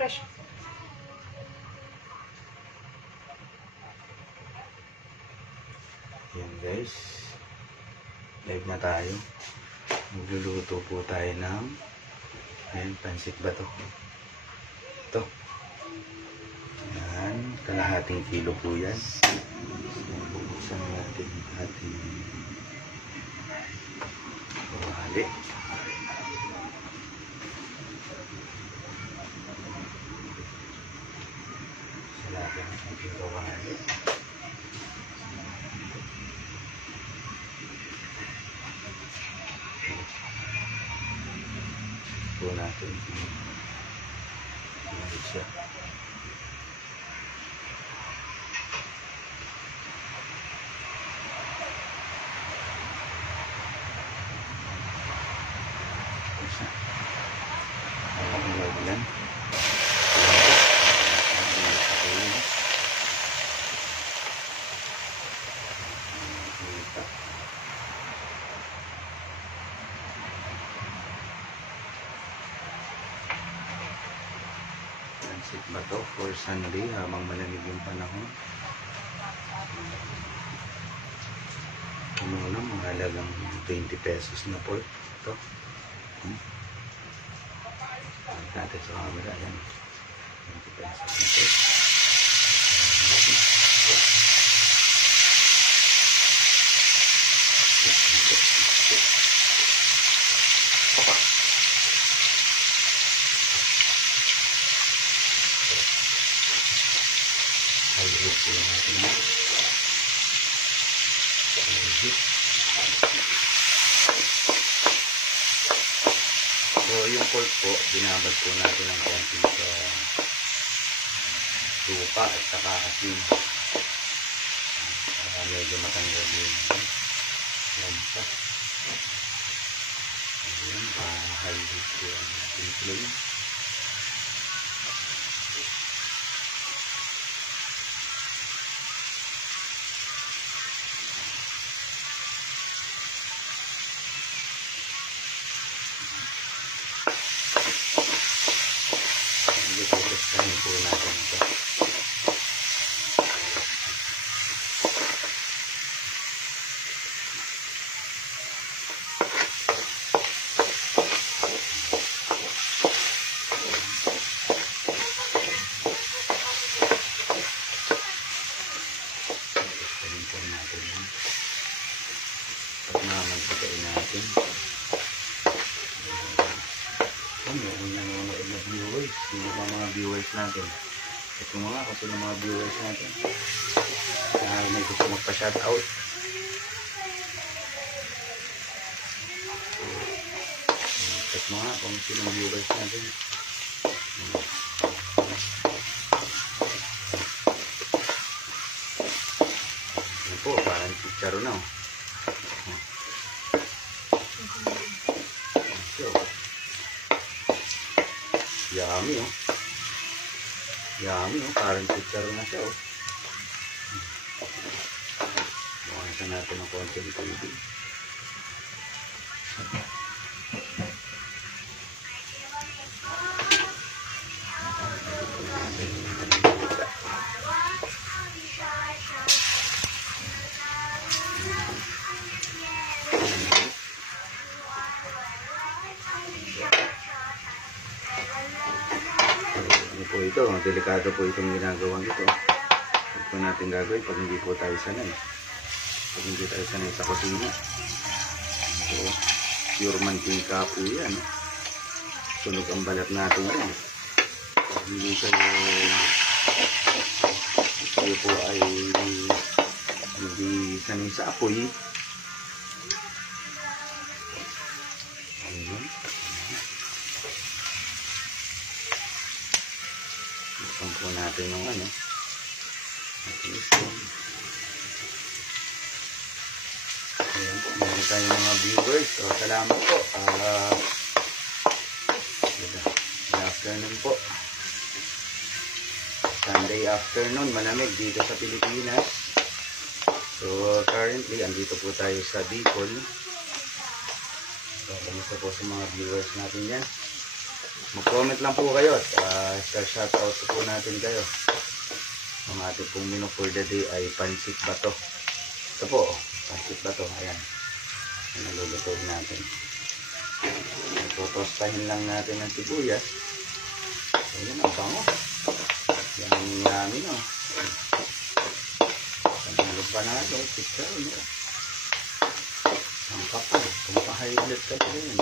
fresh. Yan guys. Live na tayo. Magluluto po tayo ng ayan, pansit ba to? Ito. Yan. Kalahating kilo po yan. Bubuksan natin ating kawali. Salatin ang ating kawali. Po natin siya. Yan. Pansit ba to for Sunday habang malamig yung panahon? Muna mahalagang 20 pesos na po ito. Natin sa camera yan. 20 pesos na po. Halihit po natin na. Halihit. So yung pork po, binabad po natin ng konti sa suka at saka asin. Para medyo matanggal yung lamsa. Ayan, halihit po ang ating flame. Kanin po natin ito. Kanin po natin yan. At mamagpakain natin. Meron nanonood na viewers. Sino pa mga viewers natin? Ito mga kasi ng mga viewers natin. May gusto magpa-shoutout. Check mga kung sino mga viewers natin. Ano po, parang chicharo na. Yummy oh. Yummy oh. Parang chicharo na siya oh. Bukasan natin ng konti ng tubig. Po ito, delikado po itong ginagawa nito. Huwag po natin gagawin pag hindi po tayo sanay. Pag hindi tayo sanay sa kusina. So, pure mantika po yan. Sunog ang balat natin yan. Pag hindi kayo po ay hindi sanay sa apoy. Ayun. Gusto po natin yung ano. Ayan po, meron tayo mga viewers. So, salamat po. Good afternoon po. Sunday afternoon, malamig dito sa Pilipinas. So, currently, andito po tayo sa Bicol. So, kamusta po sa mga viewers natin yan. Mag-comment lang po kayo at shoutout po natin kayo. Ang ating pong menu for the day ay pansit bato. Ito po, pansit bato. Ayan. Ang nalulutuin natin. Totostahin lang natin ng sibuyas. Ayan, ang bango. Yan ang namin, oh. Panalo panalo, pizza, no? Ang kapal, kumpahaylit ka pa rin.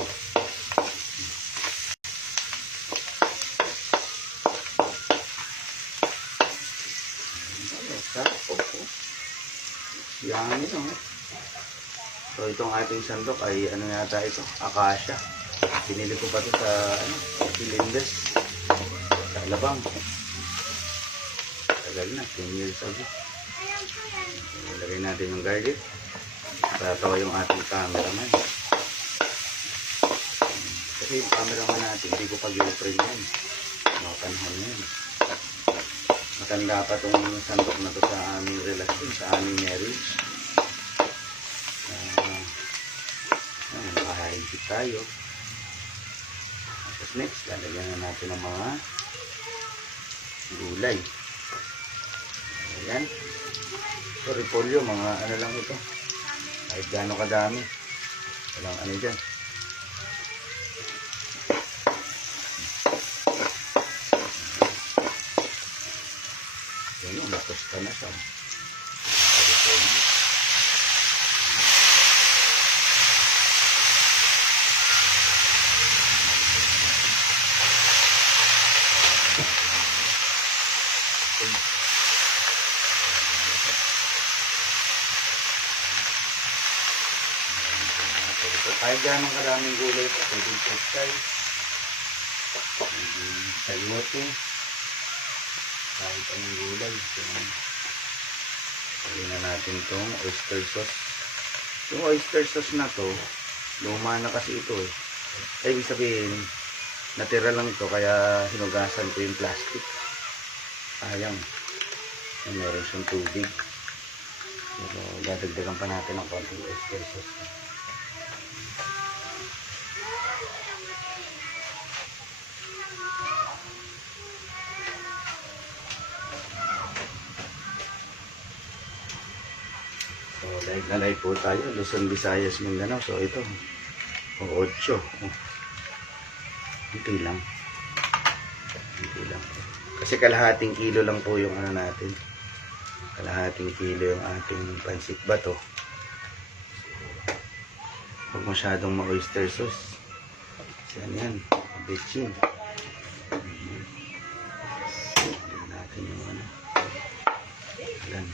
Sarap po. Yan, no? So, itong ating sandok ay ano yata ito? Akasya. Pinili ko pa ito sa Pilindes. Sa Alabang. Tagal na, 10 years ago. Ilagay natin yung garlic. Tatawa yung ating cameraman. Kasi yung cameraman natin, hindi ko pag-i-print yan. Makanhan yan. Matanda pa itong sandok na ito sa aming relasyon, sa aming marriage. Nakahigit tayo. Tapos next, lalagyan na natin ng mga gulay. Ayan. So, repolyo, mga ano lang ito. Kahit gaano kadami. Walang ano dyan. Ayan o, matusta na siya. Repolyo. Kahit ganong karaming gulay ito, pwedeng pechay, pwedeng sayote, kahit anong gulay. So, pwede na natin itong oyster sauce. Yung oyster sauce na to, luma na kasi ito eh. Ibig sabihin, natira lang ito kaya hinugasan ko yung plastic. Sayang. Meron siyang tubig. Pero dadagdagan pa natin ng konting oyster sauce. So, live na live po tayo. Luzon, Visayas, Mindanao. So, ito. O, 8. Ito lang. Ito lang. Kasi kalahating kilo lang po yung ano natin. Kalahating kilo yung ating pansit bato. Huwag masyadong ma-oyster sauce. Kasi ano yan. Betchin. Tignan natin yung ano. Ayan.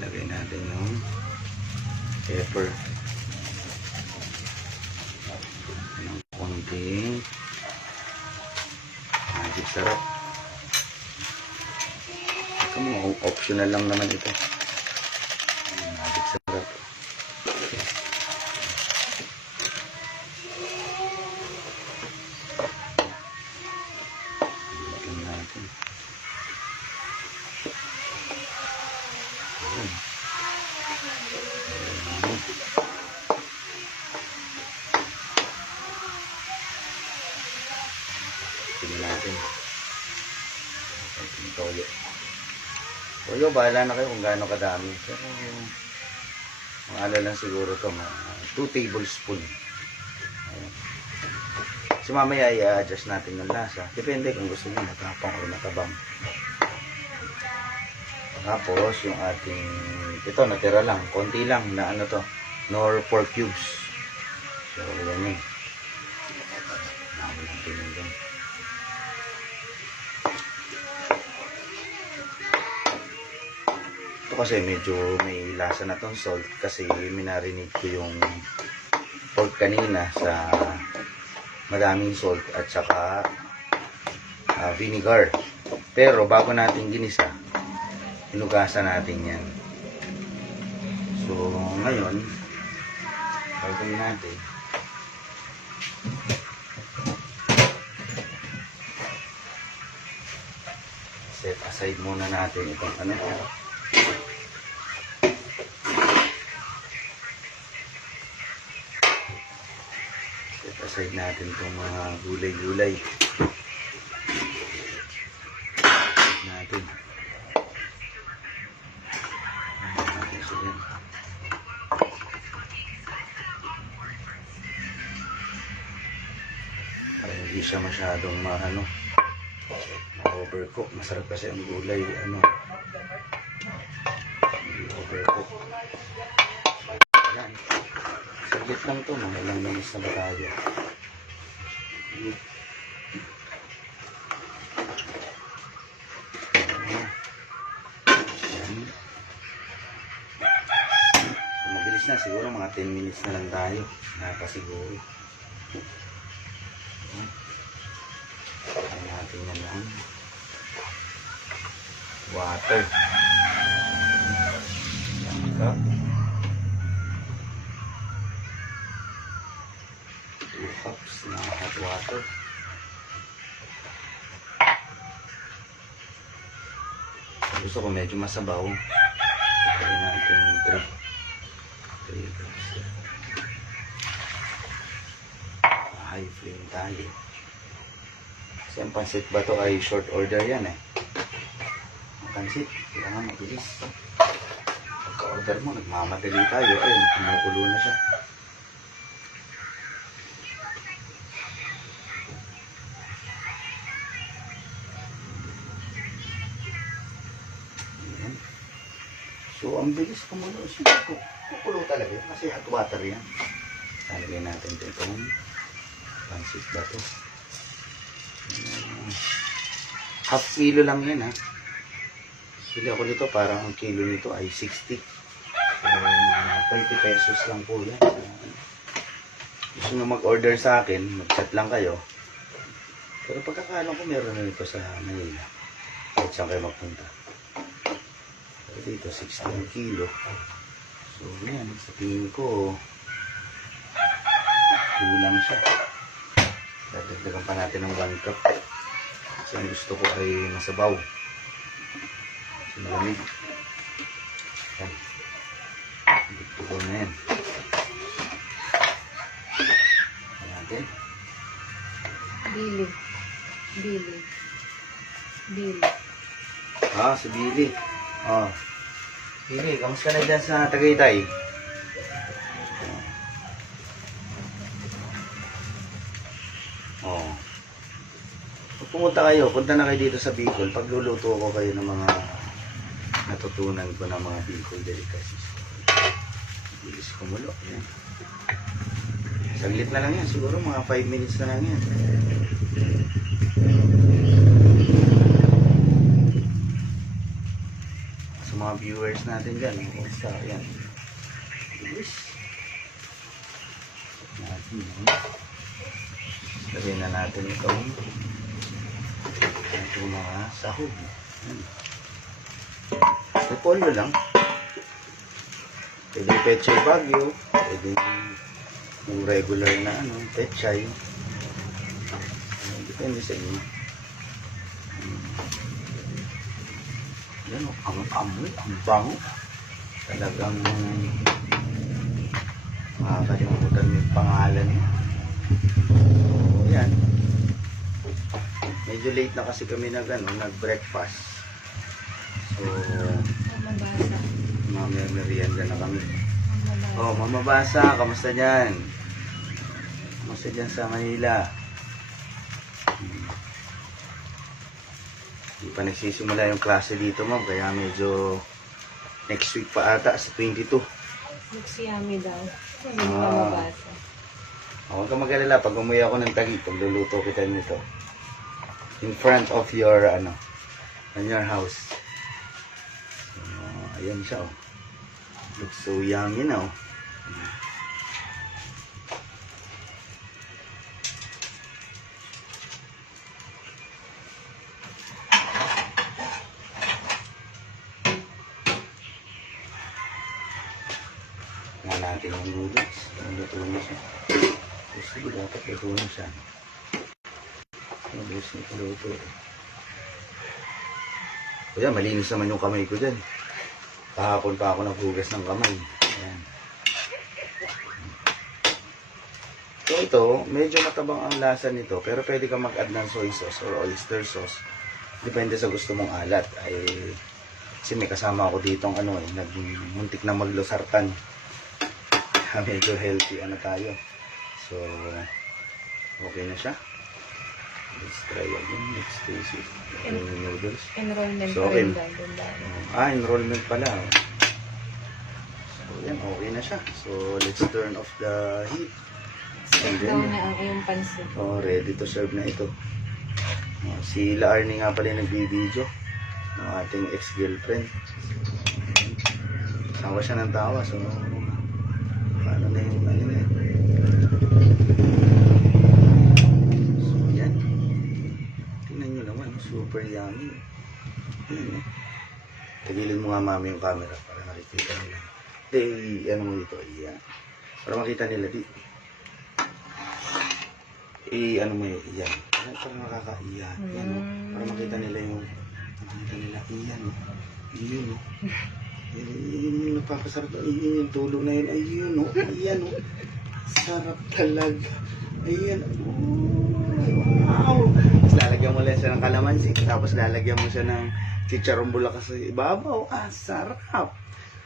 Lagay natin yung pepper. Ng konting magic sarap. Ito mo, optional lang naman ito. Magic sarap. Lagyan natin. Tingnan natin. Toyo. Toyo, bahala na kayo kung gaano kadami. Pero, mga ano lang siguro ito, 2 tablespoon. Ayan. So, mamaya i-adjust natin ng lasa. Depende kung gusto nyo matapang o matabang. Tapos, yung ating, ito, natira lang, konti lang na ano to, nor 4 cubes. So, yan eh. Namin natin yung ganyan. Ito kasi medyo may lasa na tong salt kasi minarinate ko yung pork kanina sa madaming salt at saka vinegar. Pero bago natin ginisa, hinugasan natin yan. So, ngayon, gagawin natin. Set aside muna natin itong ano. Side natin itong mga gulay-gulay. Natin. Natin siya yan. Para hindi siya masyadong ma-overcook. Masarap kasi ang gulay, hindi overcook. Ayan. Saglit lang ito, mga ilang minutes na ba tayo? Mabilis na, siguro mga 10 minutes na lang tayo. Nakasiguro. Ayan natin yan lang. Water. Cup. 2 cups na hot water. Gusto ko medyo masabaw. Kaya natin 3 cups. High flame tayo. Kasi ang pansit ba to ay short order yan eh. Ang pansit, kailangan mabilis. Pagka-order mo, nagmamadali tayo. Ayun, kumukulo na siya. Ayan. So, ang bilis kumulo. Kukulo talaga yun kasi hot water yan. Lalagay natin itong pansit ba to. Half kilo lang yan ha. Bili ako nito, parang ang kilo nito ay 60. 30 pesos lang po yan. Gusto nyo mag-order sa akin, mag-chat lang kayo. Pero pagkakalang ko meron na nito sa Manila. Kahit saan kayo magpunta. Pero dito 60 ang kilo. So yan, sa tingin ko kulang siya. Dadagdagan pa natin ng 1 cup. Kasi ang gusto ko ay masabaw. Malamig. Yan. Gusto ko na yan. Ayan natin. Bili. Si Billy. Billy, kamusta na dyan sa Tagaytay? Pag pumunta kayo, punta na kayo dito sa Bicol. Pagluluto ko kayo ng mga natutunan ko ng mga Bicol delicacies. Bilis kumulo. Yan. Saglit na lang yan. Siguro mga 5 minutes na lang yan. Sa mga viewers natin dyan, kumusta? Yan. Bilis. Lagyan na natin itong mga sahog. Repolyo lang. Pwede pechay bagyo. Pwede yung regular na pechay. Depende sa inyo. Yan, ang amoy, ang bango. Talagang makakalimutan yung pangalan niya. Yan. Medyo late na kasi kami nag-breakfast. So, merienda na kami. Mama Basa, kamusta dyan? Kamusta dyan sa Manila? Hindi pa nagsisimula yung klase dito, ma'am. Kaya medyo next week pa ata sa 22. Nagsiyami daw. Hindi mo mabasa. Huwag ka mag-alala. Pag umuwi ako ng Taguig, pagluluto kita nito. In front of your, on your house. So, ayan siya, Looks so yummy now. Nga natin yung noodles. Luto na siya. Kasi dapat luto na siya. Mabilis na luto. Kaya malinis naman yung kamay ko dyan. Kahapon pa ako naghugas ng kamay. Ayan. So ito, medyo matabang ang lasa nito, pero pwede ka mag-add ng soy sauce or oyster sauce. Depende sa gusto mong alat. Kasi may kasama ako ditong muntik na maglosartan. Medyo healthy tayo. So, okay na siya. Let's try again. Let's taste it. Yung noodles. Enrollment So, pa okay. rin daw. Enrollment pala. So, yan. Okay na siya. So, let's turn off the heat. And Daw then, na ang iyong pansit. ready to serve na ito. Si La Arnie nga pala yung nagbibideo. Ng ating ex-girlfriend. Tawa siya ng tawa. So, paano na yung na yun. So, yan. Tingnan nyo naman. Super yummy. Ayan, tagilin mo nga mami yung camera para nakikita nila. Ano mo dito? Iyan. Para makita nila dito. Ano mo yun? Iyan. Para makakaiyan. Yan, no? Para makita nila yung iyan. Iyan, no? Yun yung napakasarap. Ayun yung tulo na yun. Ayun, no? Ayan, no? Sarap talaga. Ayan. Wow! Tapos lalagyan mo lang siya ng kalamansi. Tapos lalagyan mo siya ng chicharong bulakas sa ibabaw. Sarap!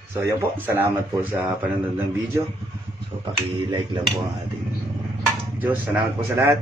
So, yan po. Salamat po sa panonood ng video. So, paki-like lang po ang ating Diyos. Salamat po sa lahat.